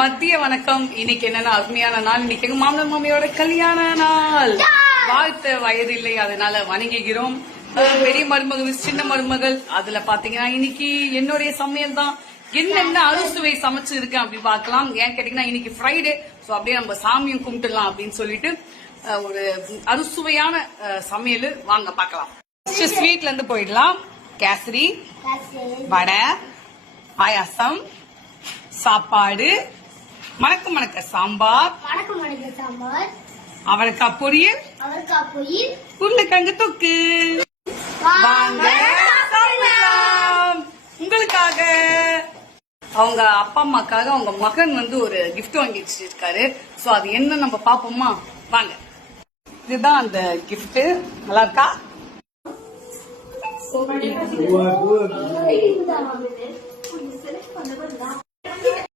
மத்திய வணக்கம். இன்னைக்கு என்னன்னா அருமையான நாள். இன்னைக்கு எங்க மாமனார் மாமியோட கல்யாண நாள். வாழ்த்த வயது இல்லை, அதனால வணங்குகிறோம். பெரிய மருமகள் சின்ன மருமகள். அதுல பாத்தீங்கன்னா இன்னைக்கு என்னுடைய சமையல் தான். என்னென்ன அறுசுவை சமைச்சு இருக்கேன் அப்படி பாக்கலாம். ஏன் கேட்டீங்கன்னா இன்னைக்கு ஃப்ரைடே, சோ அப்படியே நம்ம சாமியும் கும்பிட்டுலாம் அப்படின்னு சொல்லிட்டு ஒரு அறுசுவையான சமையல் வாங்க பாக்கலாம். ஸ்வீட்ல இருந்து போயிடலாம். கேசரி, வடை, பாயாசம், சாப்பாடு, மணக்க சாம்பார், அவரைக்காய் பொரியல், உருளைக்கிழங்கு தொக்கு. வாங்க சாப்பிடலாம். உங்களுக்காக அவங்க அப்பா அம்மாக்காக அவங்க மகன் ஒரு கிஃப்ட் வாங்கி வச்சிருக்காரு. சோ அது என்ன நம்ம பாப்போமா? வாங்க. இதுதான் அந்த கிஃப்ட். நல்லா இருக்கா?